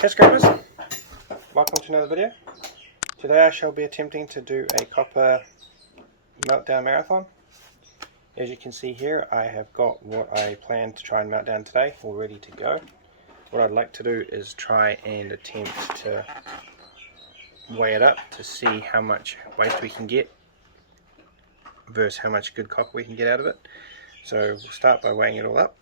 Hey scrapers, welcome to another video. Today I shall be attempting to do a copper meltdown marathon. As you can see here, I have got what I plan to try and melt down today all ready to go. What I'd like to do is try and attempt to weigh it up to see how much waste we can get versus how much good copper we can get out of it. So we'll start by weighing it all up.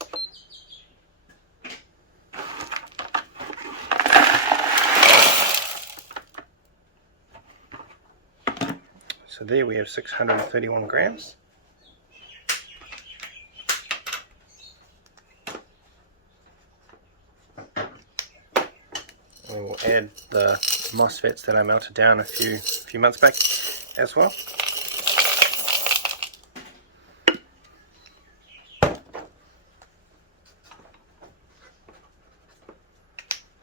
So there we have 631 grams. And we'll add the MOSFETs that I melted down a few months back as well.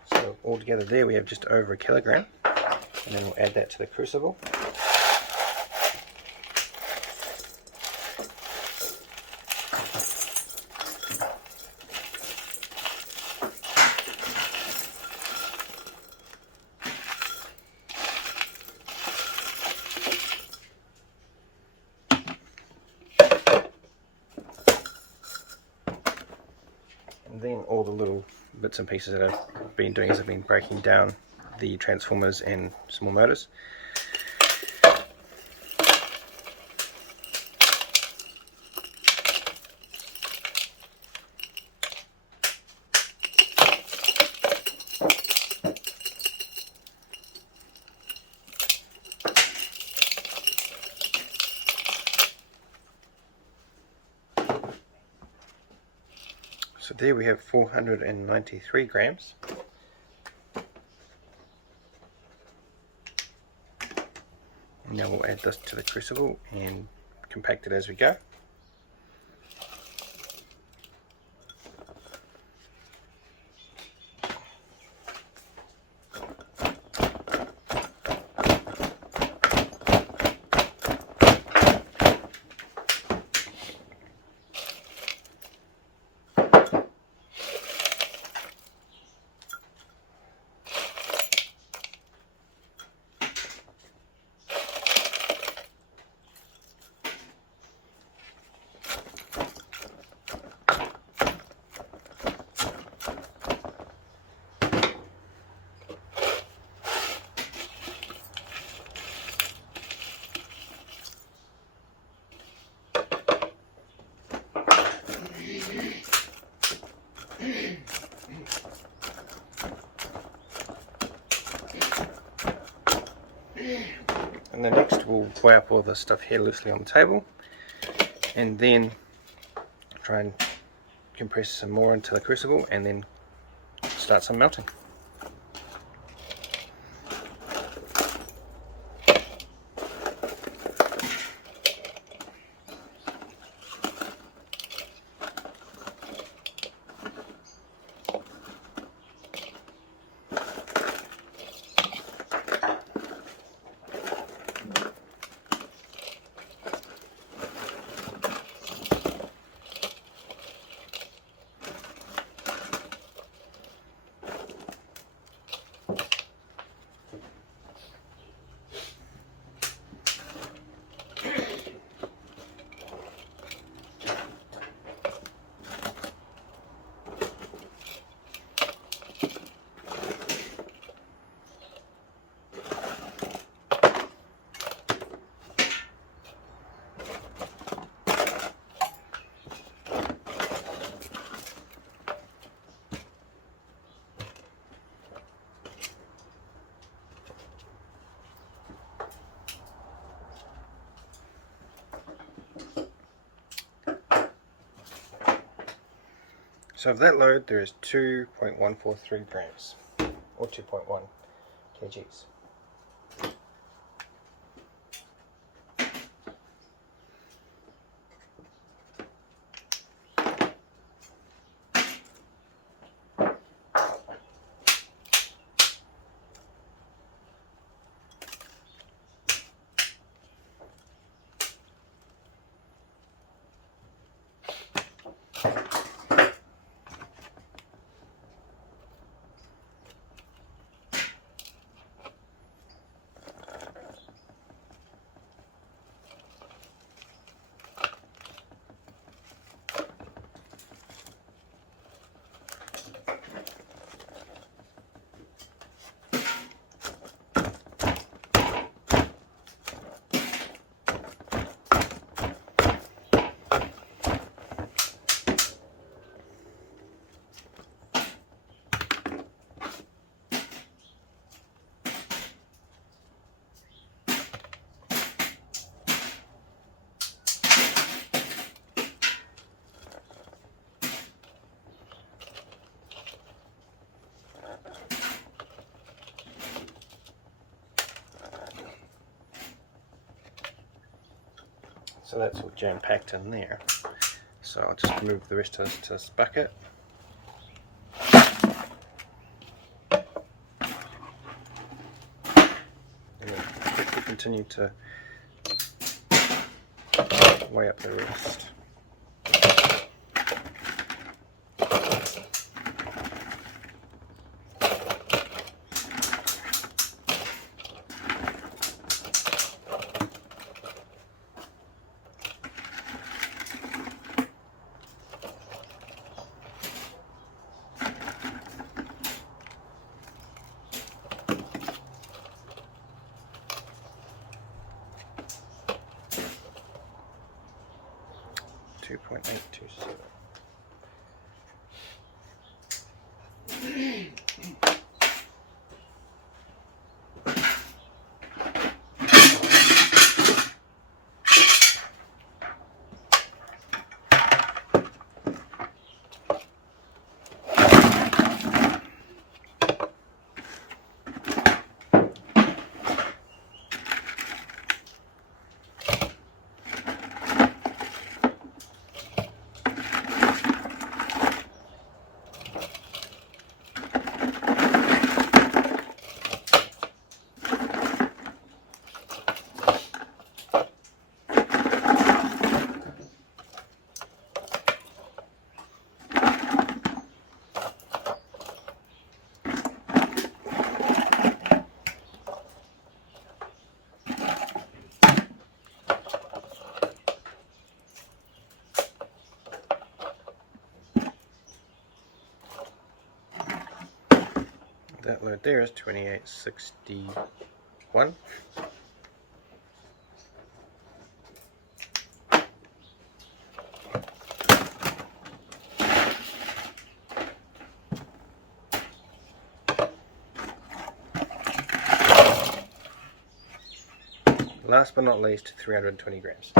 So altogether there we have just over a kilogram, and then we'll add that to the crucible. And then all the little bits and pieces that I've been doing is I've been breaking down the transformers and small motors. So there we have 493 grams. And now we'll add this to the crucible and compact it as we go. And then next we'll weigh up all the stuff here loosely on the table, and then try and compress some more into the crucible and then start some melting. So of that load there is 2.143 grams, or 2.1 kgs. So that's all jam packed in there. So I'll just move the rest to this bucket. And then quickly continue to weigh up the rest. .827. That load there is 2861. Last but not least, 320 grams.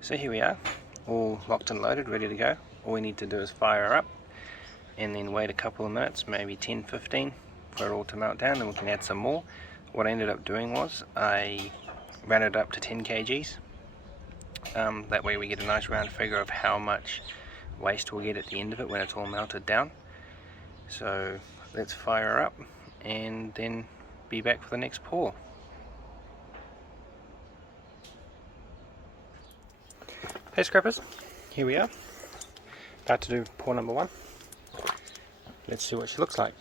So here we are, all locked and loaded, ready to go. All we need to do is fire up and then wait a couple of minutes, maybe 10-15, for it all to melt down, and we can add some more. What I ended up doing was I rounded it up to 10 kgs. That way we get a nice round figure of how much waste we'll get at the end of it when it's all melted down. So let's fire up and then be back for the next pour. Hey scrappers, here we are, about to do pour number 1. Let's see what she looks like.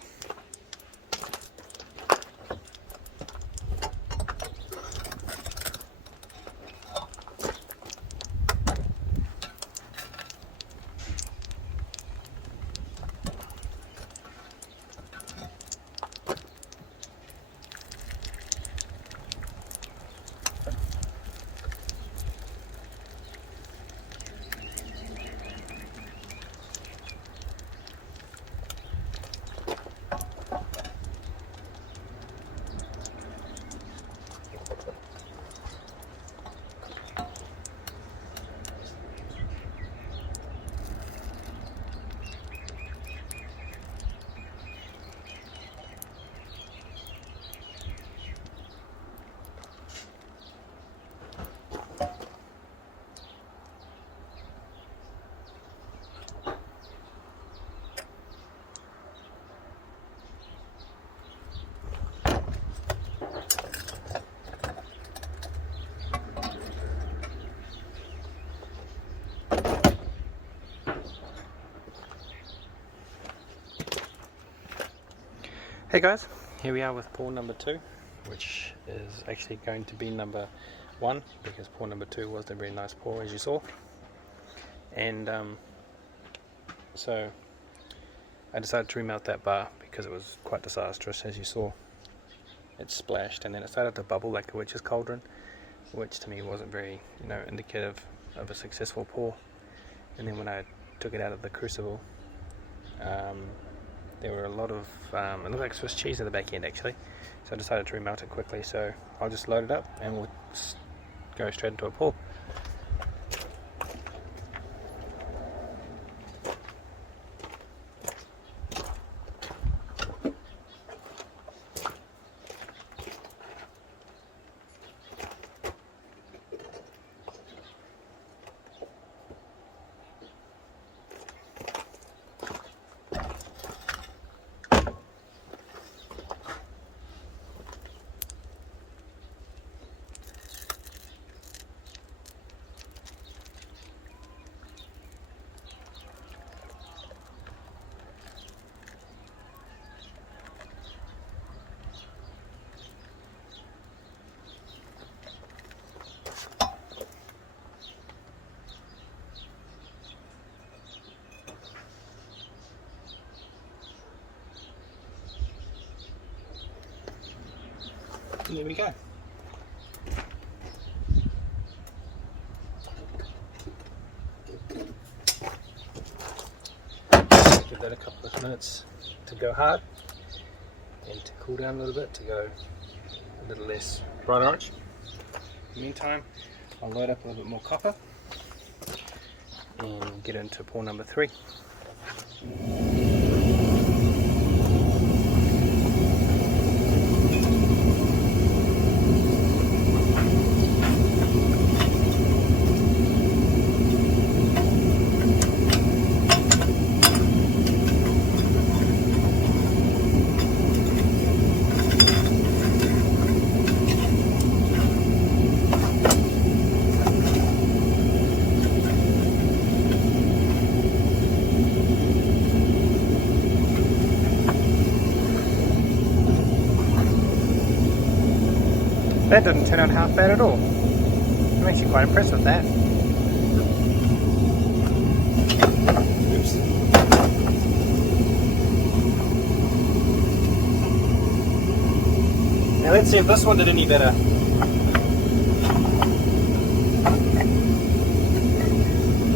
Hey guys, here we are with pour number 2, which is actually going to be number 1 because pour number 2 wasn't a very nice pour, as you saw. And so I decided to remelt that bar because it was quite disastrous, as you saw. It splashed and then it started to bubble like a witch's cauldron, which to me wasn't very, indicative of a successful pour. And then when I took it out of the crucible, there were a lot of, it looked like Swiss cheese at the back end actually, so I decided to remelt it quickly. So I'll just load it up and we'll go straight into a pour. And there we go. Give that a couple of minutes to go hard and to cool down a little bit to go a little less bright orange. In the meantime, I'll load up a little bit more copper and get into pour number 3. That didn't turn out half bad at all. I'm actually quite impressed with that. Oops. Now let's see if this one did any better.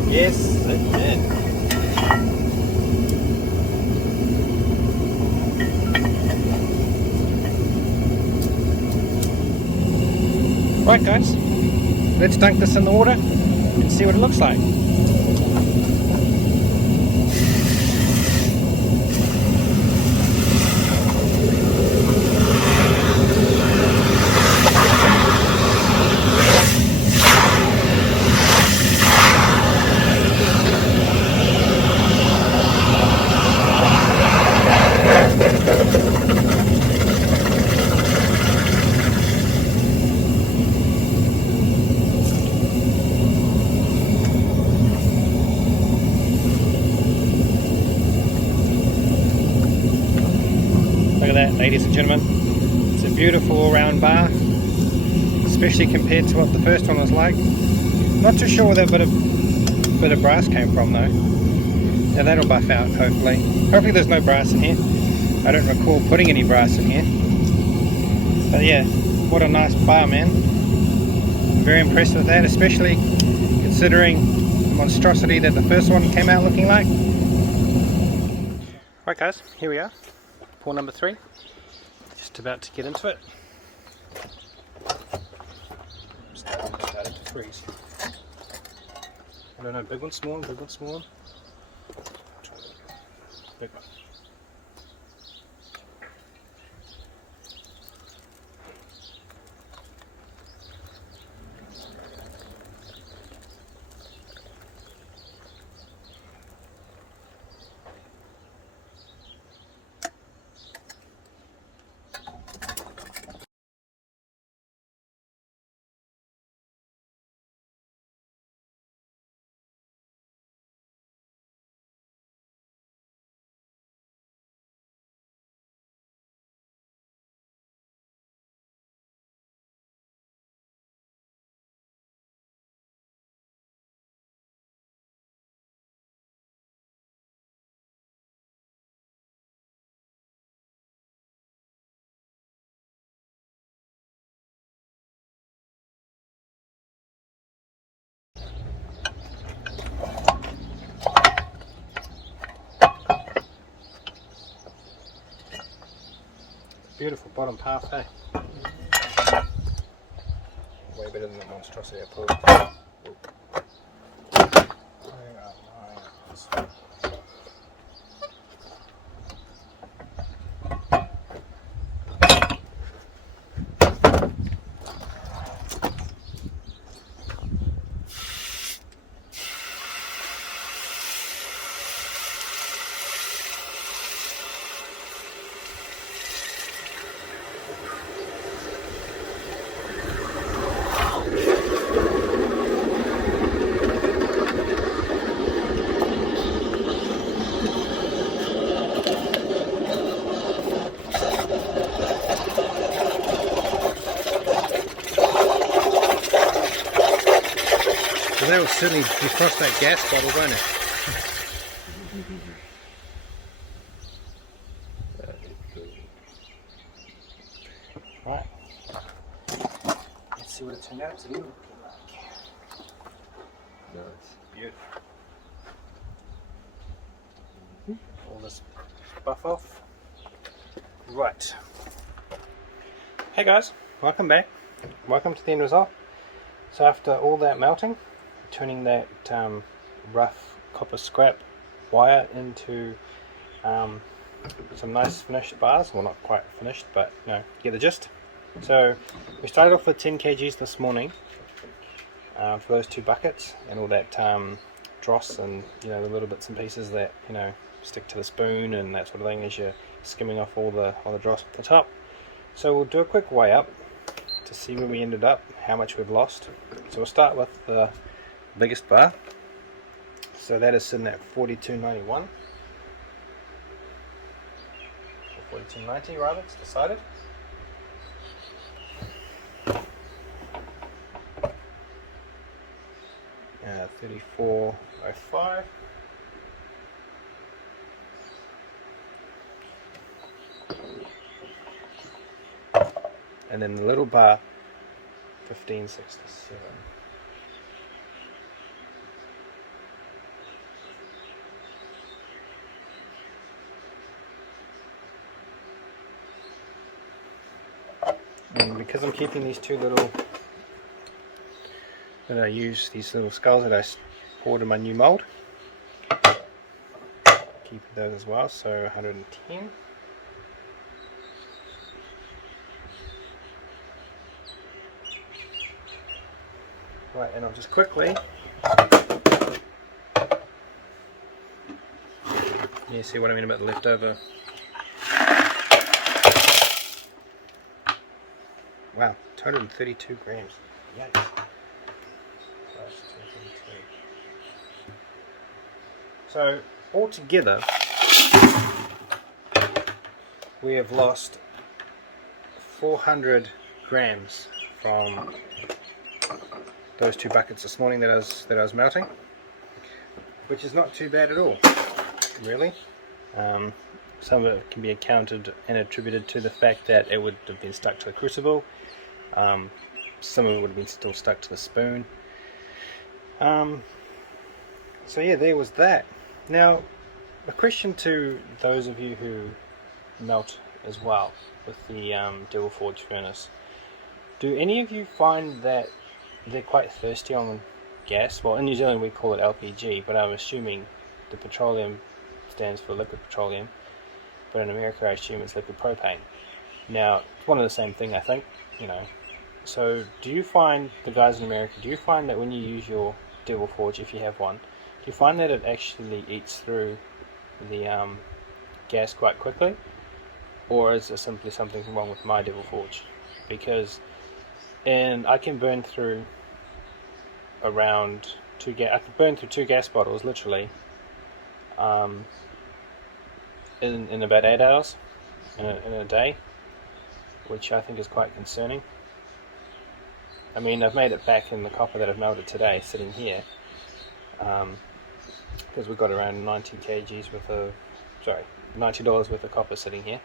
Yes, it did. Right guys, let's dunk this in the water and see what it looks like. Look at that, ladies and gentlemen. It's a beautiful all-round bar, especially compared to what the first one was like. Not too sure where that bit of brass came from though. Now that'll buff out hopefully. Hopefully there's no brass in here. I don't recall putting any brass in here. But yeah, what a nice bar, man. I'm very impressed with that, especially considering the monstrosity that the first one came out looking like. Right guys, here we are. Pour number 3, just about to get into it. Starting to freeze. I don't know, big one, small one, big one, small one. Big one. Beautiful bottom half, eh? Way better than the monstrosity I pulled. So that will certainly defrost that gas bottle, won't it? Right. what it turned out to be looking like. Nice. Beautiful. All this buff off. Right. Hey guys, welcome back. Welcome to the end result. So after all that melting, turning that rough copper scrap wire into some nice finished bars. Well, not quite finished, but you know, get the gist. So we started off with 10 kgs this morning for those 2 buckets and all that dross and you know the little bits and pieces that you know stick to the spoon and that sort of thing as you're skimming off all the dross at the top. So we'll do a quick weigh up to see where we ended up, how much we've lost. So we'll start with the biggest bar. So that is sitting at 42.91 or 42.90 rather, it's decided. Uh, 34.05. And then the little bar, 15.67. And because I'm keeping these 2 little that I use, these little skulls that I poured in my new mold, keep those as well, so 110. Right, and I'll just quickly, you see what I mean about the leftover. Wow, 232 grams. Yikes. Plus 232. So altogether, we have lost 400 grams from those 2 buckets this morning that I was melting, which is not too bad at all, really. Some of it can be accounted and attributed to the fact that it would have been stuck to the crucible. Some of it would have been still stuck to the spoon. So yeah, there was that. Now, a question to those of you who melt as well with the Devil Forge furnace. Do any of you find that they're quite thirsty on gas? Well, in New Zealand we call it LPG, but I'm assuming the petroleum stands for liquid petroleum, but in America I assume it's liquid propane. Now, it's one and the same thing, I think, you know. So do you find, the guys in America, do you find that when you use your Devil Forge, if you have one, do you find that it actually eats through the gas quite quickly? Or is there simply something wrong with my Devil Forge? Because I can burn through around I can burn through 2 gas bottles literally in about 8 hours in a day, which I think is quite concerning. I mean, I've made it back in the copper that I've melted today, sitting here, because we've got around 90 kgs worth of, sorry, $90 worth of copper sitting here,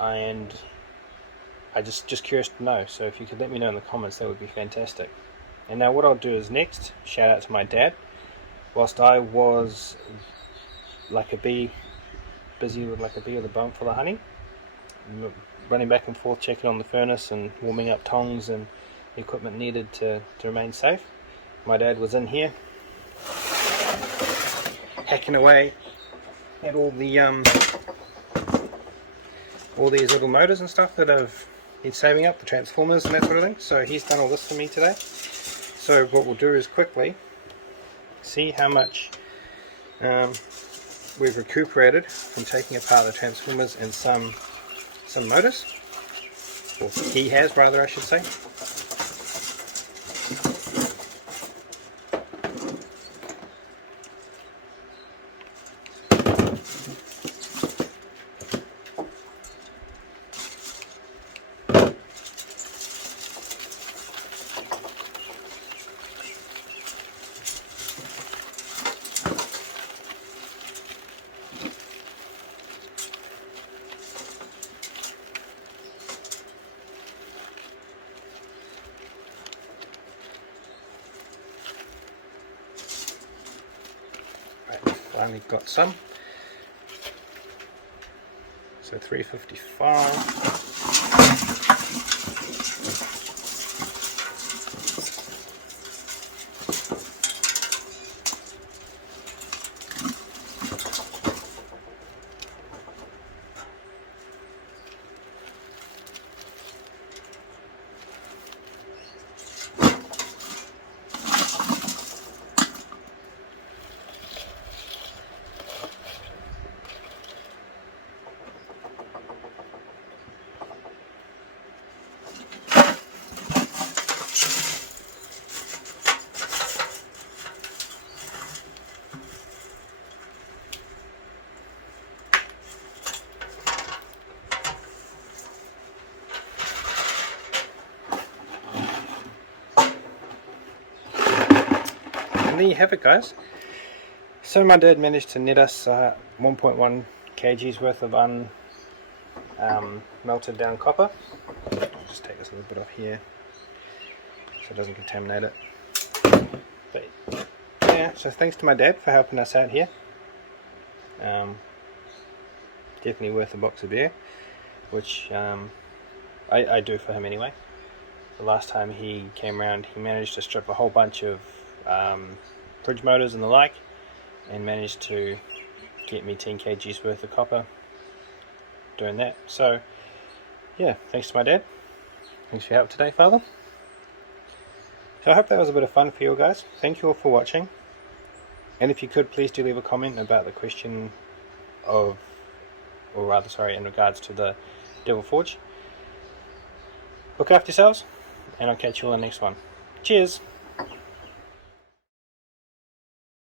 and I just curious to know. So if you could let me know in the comments, that would be fantastic. And now what I'll do is next, shout out to my dad. Whilst I was like a bee, busy with like a bee with a bump full of honey, running back and forth, checking on the furnace and warming up tongs and equipment needed to remain safe, my dad was in here hacking away at all these little motors and stuff that I've been saving up, the transformers and that sort of thing. So he's done all this for me today. So what we'll do is quickly see how much we've recuperated from taking apart the transformers and some motors. Or he has, rather, I should say. finally got some. So 355. And there you have it, guys. So my dad managed to net us 1.1 kgs worth of melted down copper. I'll just take this a little bit off here so it doesn't contaminate it. But yeah, so thanks to my dad for helping us out here. Definitely worth a box of beer, which I do for him anyway. The last time he came around, he managed to strip a whole bunch of fridge motors and the like, and managed to get me 10 kgs worth of copper doing that. So yeah, thanks to my dad. Thanks for your help today, Father. So I hope that was a bit of fun for you guys. Thank you all for watching, and if you could, please do leave a comment about the question of, or rather sorry, in regards to the Devil Forge. Look after yourselves, and I'll catch you all in the next one. Cheers!